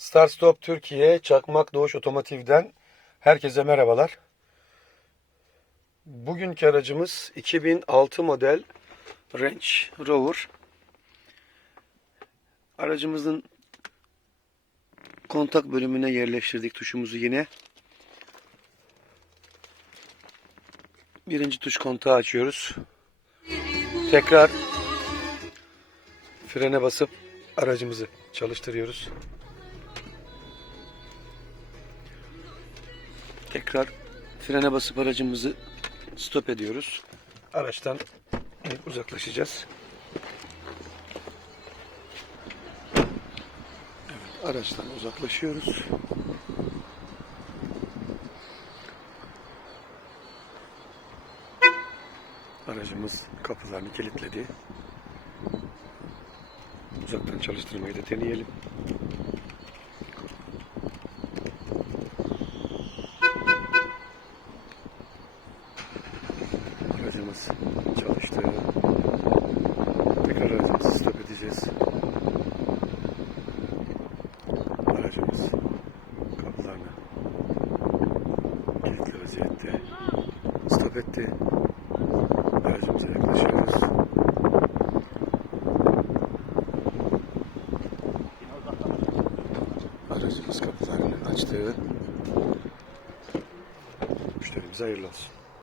Start Stop Türkiye Çakmak Doğuş Otomotiv'den herkese merhabalar. Bugünkü aracımız 2006 model Range Rover. Aracımızın kontak bölümüne yerleştirdik tuşumuzu yine. Birinci tuş kontağı açıyoruz. Tekrar frene basıp aracımızı çalıştırıyoruz. Tekrar frene basıp aracımızı stop ediyoruz. Araçtan uzaklaşacağız. Evet, araçtan uzaklaşıyoruz. Aracımız kapılarını kilitledi. Uzaktan çalıştırmayı da deneyelim. Aracımız çalıştı. Tekrar aracımızı stop edeceğiz. Aracımız kapılarını kilitli vaziyette stop etti. Aracımıza yaklaşıyoruz. Aracımız kapılarını açtı. Müşterimize hayırlı olsun.